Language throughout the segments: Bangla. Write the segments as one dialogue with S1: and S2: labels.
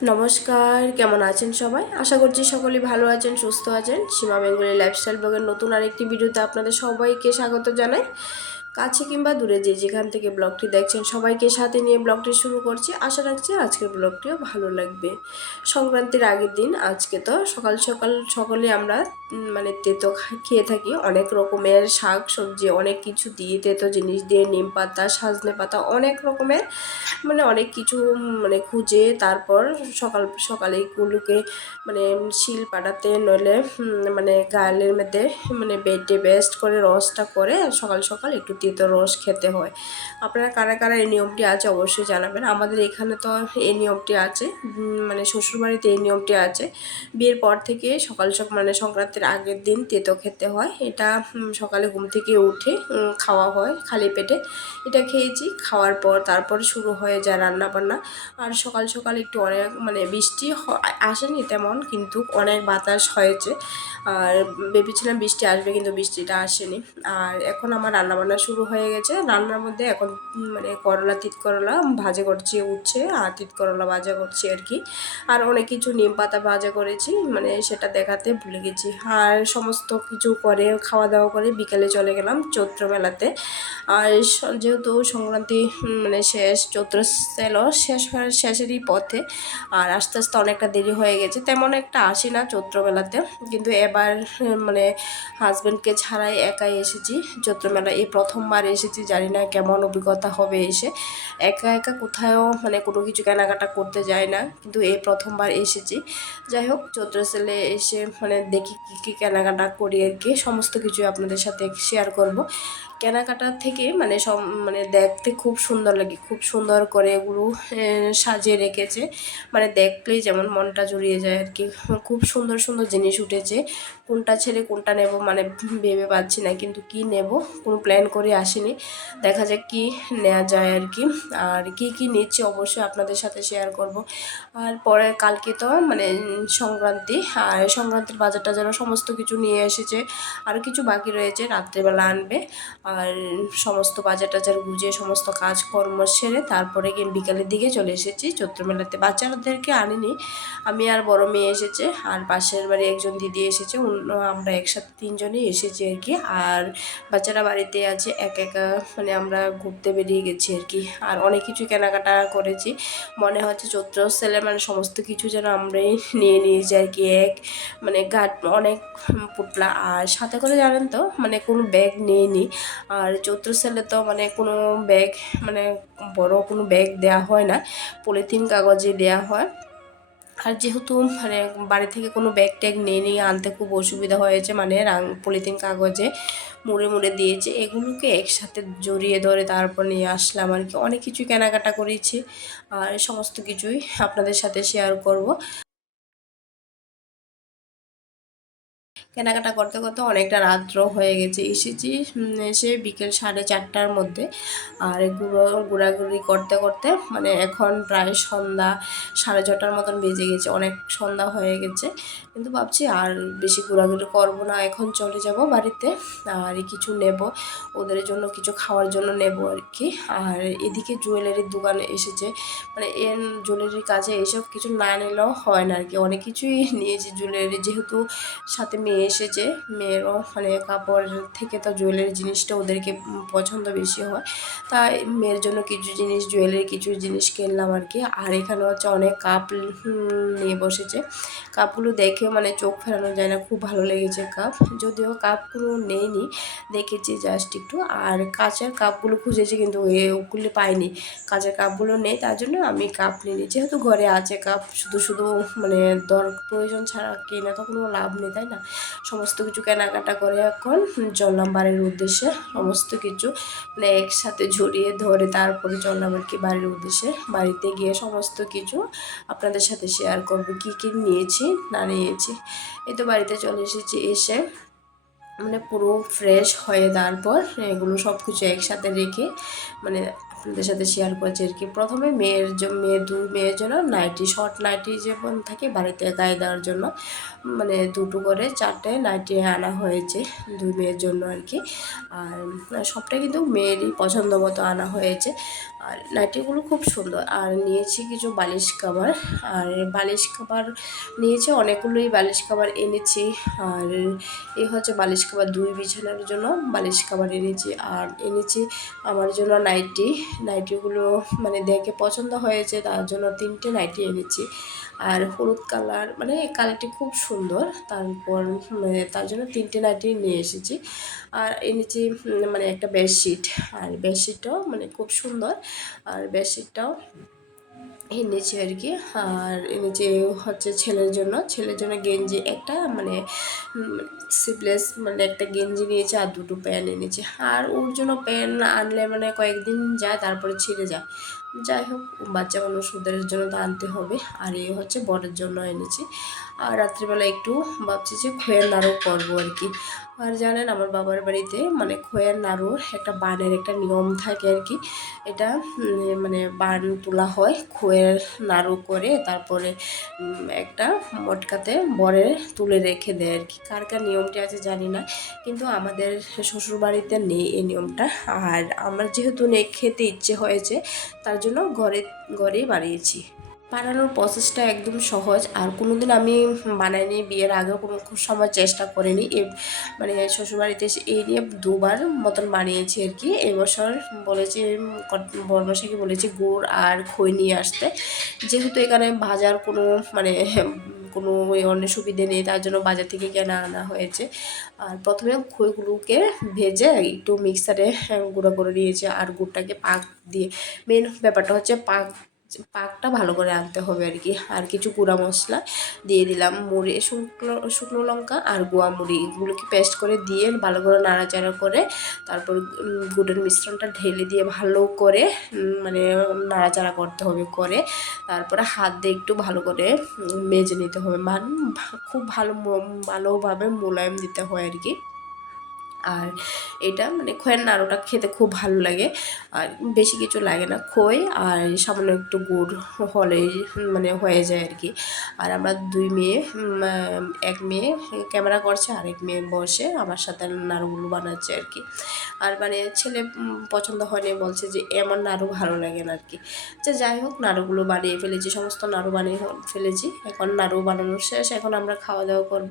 S1: নমস্কার, কেমন আছেন সবাই? আশা করছি সকলেই ভালো আছেন, সুস্থ আছেন। সীমা বেঙ্গলি লাইফস্টাইল ব্লগের নতুন আরেকটি ভিডিওতে আপনাদের সবাইকে স্বাগত জানাই। কাছে কিংবা দূরে যে যেখান থেকে ব্লগটি দেখছেন সবাইকে সাথে নিয়ে ব্লগটি শুরু করছি। আশা রাখছি আজকের ব্লগটিও ভালো লাগবে। সংক্রান্তির আগের দিন, আজকে তো সকাল সকাল সকলে আমরা মানে তেতো খেয়ে থাকি। অনেক রকমের শাক সবজি, অনেক কিছু দিয়ে তেতো জিনিস দিয়ে নিম পাতা, সাজনে পাতা, অনেক রকমের মানে অনেক কিছু মানে খুঁজে তারপর সকাল, সকালে এগুলোকে মানে শিল পাটাতে নইলে মানে গালের মধ্যে মানে বেটে, বেস্ট করে রসটা করে সকাল সকাল একটু তেতো রস খেতে হয়। আপনারা কারা কারা এই নিয়মটি আছে অবশ্যই জানাবেন। আমাদের এখানে তো এই নিয়মটি আছে মানে শ্বশুরবাড়িতে এই নিয়মটি আছে। বিয়ের পর থেকে সকাল সকাল মানে সংক্রান্তির আগের দিন তেতো খেতে হয়। এটা সকালে ঘুম থেকে উঠে খাওয়া হয় খালি পেটে। এটা খেয়েছি, খাওয়ার পর তারপরে শুরু হয়ে যায় রান্না বান্না আর সকাল সকাল একটু অনেক মানে বৃষ্টি আসেনি তেমন, কিন্তু অনেক বাতাস হয়েছে। আর ভেবেছিলাম বৃষ্টি আসবে, কিন্তু বৃষ্টিটা আসেনি। আর এখন আমার রান্না বান্না শুরু হয়ে গেছে। রান্নার মধ্যে এখন মানে করলা তিত করলা ভাজা করছি উঠছে আর তিত করলা ভাজা করছি আর কি। আর অনেক কিছু নিম পাতা ভাজা করেছি মানে সেটা দেখাতে ভুলে গেছি। আর সমস্ত কিছু করে খাওয়া দাওয়া করে বিকেলে চলে গেলাম চৈত্র মেলাতে। আর যেহেতু সংক্রান্তি মানে শেষ, চৈত্র সেল শেষ হওয়ার শেষেরই পথে। আর আস্তে আস্তে অনেকটা দেরি হয়ে গেছে, তেমন একটা আসি না চৈত্রমেলাতে কিন্তু এবার মানে হাজব্যান্ডকে ছাড়াই একাই এসেছি চৈত্রমেলা এই প্রথমবার এসেছি, জানি না কেমন অভিজ্ঞতা হবে এসে। একা একা কোথাও মানে কোনো কিছু কেনাকাটা করতে যায় না, কিন্তু এই প্রথমবার এসেছি। যাই হোক চৈত্র সেলে এসে মানে দেখি কী কী কেনাকাটা করি আর কি, সমস্ত কিছু আপনাদের সাথে শেয়ার করব। কেনাকাটার থেকে মানে সব মানে দেখতে খুব সুন্দর লাগে, খুব সুন্দর করে এগুলো সাজিয়ে রেখেছে। মানে দেখলেই যেমন মনটা জুড়িয়ে যায় আর কি। খুব সুন্দর সুন্দর জিনিস উঠেছে। কোনটা ছেড়ে কোনটা নেব মানে ভেবে পাচ্ছি না, কিন্তু কি নেব কোনো প্ল্যান করে আসিনি। দেখা যাক কি নেওয়া যায় আর কি। আর কি কি নিচ্ছি অবশ্যই আপনাদের সাথে শেয়ার করব। আর পরে কালকে তো মানে সংক্রান্তি, আর সংক্রান্তির বাজারটা যেন সমস্ত কিছু নিয়ে এসেছে। আর কিছু বাকি রয়েছে, রাত্রেবেলা আনবে। আর সমস্ত বাজার টাজার গুছিয়ে সমস্ত কাজকর্ম সেরে তারপরে গিয়ে বিকালের দিকে চলে এসেছি। চৈত্র মেলাতে বাচ্চাদেরকে আনিনি। আমি আর বড় মেয়ে এসেছে আর পাশের বাড়ি একজন দিদি এসেছে। অন্য আমরা একসাথে তিনজনই এসেছি আর কি। আর বাচ্চারা বাড়িতে আছে, এক একা মানে আমরা ঘুরতে বেরিয়ে গেছি আর কি। আর অনেক কিছু কেনাকাটা করেছি। মনে হচ্ছে চৈত্র সেলে মানে সমস্ত কিছু যেন আমরাই নিয়ে নিয়েছি আর কি। এক মানে গাট অনেক পুটলা আর সাথে করে জানেন তো মানে কোনো ব্যাগ নিইনি। আর চৈত্র সেলে তো মানে কোনো ব্যাগ মানে বড় কোনো ব্যাগ দেওয়া হয় না, পলিথিন কাগজে দেওয়া হয়। আর যেহেতু মানে বাড়ি থেকে কোনো ব্যাগ ট্যাগ নিয়ে নিয়ে আনতে খুব অসুবিধা হয়েছে মানে রাং, পলিথিন কাগজে মুড়ে মুড়ে দিয়েছে, এগুলোকে একসাথে জড়িয়ে ধরে তারপর নিয়ে আসলাম আর কি। অনেক কিছু কেনাকাটা করেছি, আর সমস্ত কিছুই আপনাদের সাথে শেয়ার করব। কেনাকাটা করতে করতে অনেকটা রাত্র হয়ে গেছে। এসেছি এসে বিকেল সাড়ে চারটার মধ্যে। আর ঘুরো, ঘোরাঘুরি করতে করতে মানে এখন প্রায় সন্ধ্যা সাড়ে ছটার মতন বেজে গেছে, অনেক সন্ধ্যা হয়ে গেছে। কিন্তু ভাবছি আর বেশি ঘোরাঘুরি করব না, এখন চলে যাব বাড়িতে। আর কিছু নেব, ওদের জন্য কিছু খাওয়ার জন্য নেব আর কি। আর এদিকে জুয়েলারির দোকানে এসেছে মানে এর জুয়েলারির কাছে এসব কিছু না নিলেও হয় না আর কি। অনেক কিছুই নিয়েছি জুয়েলারি, যেহেতু সাথে মেয়ে এসেছে। মেয়েরও মানে কাপড় থেকে তো জুয়েলারি জিনিসটা ওদেরকে পছন্দ বেশি হয়। তাই মেয়ের জন্য কিছু জিনিস জুয়েলারি কিছু জিনিস কিনলাম আর কি। আর এখানে হচ্ছে অনেক কাপ নিয়ে বসেছে। কাপগুলো দেখেও মানে চোখ ফেরানো যায় না, খুব ভালো লেগেছে কাপ যদিও কাপগুলো নেইনি, দেখেছি জাস্ট একটু। আর কাঁচের কাপগুলো খুঁজেছি কিন্তু এ ওগুলো পাইনি। কাঁচের কাপগুলো নেই, তার জন্য আমি কাপ নিইনি যেহেতু ঘরে আছে কাপ শুধু শুধু মানে দর প্রয়োজন ছাড়া কিনে তো কোনো লাভ নেই, তাই না? সমস্ত কিছু কেনাকাটা করে এখন চললাম উদ্দেশ্যে সমস্ত কিছু মানে একসাথে ঝরিয়ে ধরে তারপরে চললাম আর কি বাড়ির উদ্দেশ্যে বাড়িতে গিয়ে সমস্ত কিছু আপনাদের সাথে শেয়ার করব, কি কি নিয়েছি, না নিয়েছি। এই তো বাড়িতে চলে এসেছি, এসে মানে পুরো ফ্রেশ হয়ে তারপর এগুলো সব কিছু একসাথে রেখে মানে আপনাদের সাথে শেয়ার করছি আর কি। প্রথমে মেয়ের মেয়ে দু, মেয়ের জন্য নাইটি শর্ট নাইটি যেমন থাকে বাড়িতে গায়ে দেওয়ার জন্য মানে দুটো করে, চারটে নাইটি আনা হয়েছে দুই মেয়ের জন্য আর কি। আর, সবটাই কিন্তু মেয়েরই পছন্দ মতো আনা হয়েছে। আর নাইটিগুলো খুব সুন্দর। আর নিয়েছি কিছু বালিশ কাভার। আর বালিশ কাভার নিয়েছে, অনেকগুলোই বালিশ কাভার এনেছি। আর এ হচ্ছে বালিশ কাভার দুই বিছানার জন্য বালিশ কাভার এনেছি। আর এনেছি আমার জন্য নাইটি। নাইটিগুলো মানে দেখে পছন্দ হয়েছে, তার জন্য তিনটে নাইটি এনেছি। আর হলুদ কালার মানে কালারটি খুব সুন্দর। তারপর তার জন্য তিনটে নাইটি নিয়ে এসেছি। আর এনেছি মানে একটা বেডশিট। আর বেডশিটটাও মানে খুব সুন্দর। আর বেডশিটটাও এনেছি আর কি। আর এনেছি হচ্ছে ছেলের জন্য। ছেলের জন্য গেঞ্জি একটা মানে সিপলেস মানে একটা গেঞ্জি নিয়েছে আর দুটো প্যান্ট এনেছে আর ওর জন্য প্যান্ট আনলে মানে কয়েকদিন যায়, তারপরে ছিঁড়ে যায়। যাই হোক, বাচ্চা মানুষ ওদের জন্য তো আনতে হবে। আর এই হচ্ছে বরের জন্য এনেছি। আর রাত্রিবেলা একটু ভাবছি যে খোয়ের নাড়ু করব আর কি। আর জানেন, আমার বাবার বাড়িতে মানে খোয়ের নাড়ু একটা বানের একটা নিয়ম থাকে আর কি। এটা মানে বান তোলা হয় খোয়ের নাড়ু করে, তারপরে একটা মটকাতে বরে তুলে রেখে দেয় আর কি। কার কার নিয়মটি আছে জানি না, কিন্তু আমাদের শ্বশুর বাড়িতে নেই এই নিয়মটা। আর আমার যেহেতু নেই, খেতে ইচ্ছে হয়েছে, তার জন্য ঘরে, ঘরেই বানিয়েছি। বানানোর প্রসেসটা একদম সহজ। আর কোনোদিন আমি বানাইনি, বিয়ের আগেও কোনো খুব সময় চেষ্টা করিনি। এ মানে শ্বশুরবাড়িতে এসে এই নিয়ে দুবার মতন বানিয়েছি আর কি। এবছর বলেছি বরমাসাকে বলেছি গুড় আর খই নিয়ে আসতে। যেহেতু এখানে বাজার কোনো মানে কোনো ওই অন্য সুবিধে নেই, তার জন্য বাজার থেকে কেনা আনা হয়েছে। আর প্রথমে খইগুলোকে ভেজে একটু মিক্সারে গুঁড়ো করে নিয়েছি। আর গুড়টাকে পাক দিয়ে মেন ব্যাপারটা হচ্ছে পাক পাকটা ভালো করে আনতে হবে আর কি। আর কিছু গুঁড়া মশলা দিয়ে দিলাম, মুড়ি, শুকনো শুকনো লঙ্কা আর গোয়া মুড়ি। এগুলোকে পেস্ট করে দিয়ে ভালো করে নাড়াচাড়া করে তারপর গুড়ের মিশ্রণটা ঢেলে দিয়ে ভালো করে মানে নাড়াচাড়া করতে হবে করে। তারপরে হাত দিয়ে একটু ভালো করে মেজে নিতে হবে। মান খুব ভালো ভালোভাবে মোলায়েম দিতে হয় আর কি। আর এটা মানে খয়ের নাড়ুটা খেতে খুব ভালো লাগে। আর বেশি কিছু লাগে না খই আর সামান্য একটু গুড় হলেই মানে হয়ে যায় আর কি। আর আমরা দুই মেয়ে এক মেয়ে ক্যামেরা করছে, আর এক মেয়ে বসে আমার সাথে নাড়ুগুলো বানাচ্ছে আর কি। আর মানে ছেলে পছন্দ হয়নি, বলছে যে এমন নাড়ু ভালো লাগে না আর কি। আচ্ছা যাই হোক, নাড়ুগুলো বানিয়ে ফেলেছি, সমস্ত নাড়ু বানিয়ে ফেলেছি। এখন নাড়ু বানানোর শেষ, এখন আমরা খাওয়া দাওয়া করব।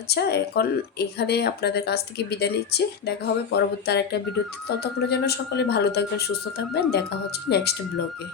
S1: আচ্ছা এখন এখানে আপনাদের কাছ থেকে বিদায় নিচ্ছি দেখা হবে পরবর্তী আর একটা ভিডিওতে। ততক্ষণের জন্য সকলে ভালো থাকবেন, সুস্থ থাকবেন। দেখা হচ্ছে নেক্সট ব্লগে।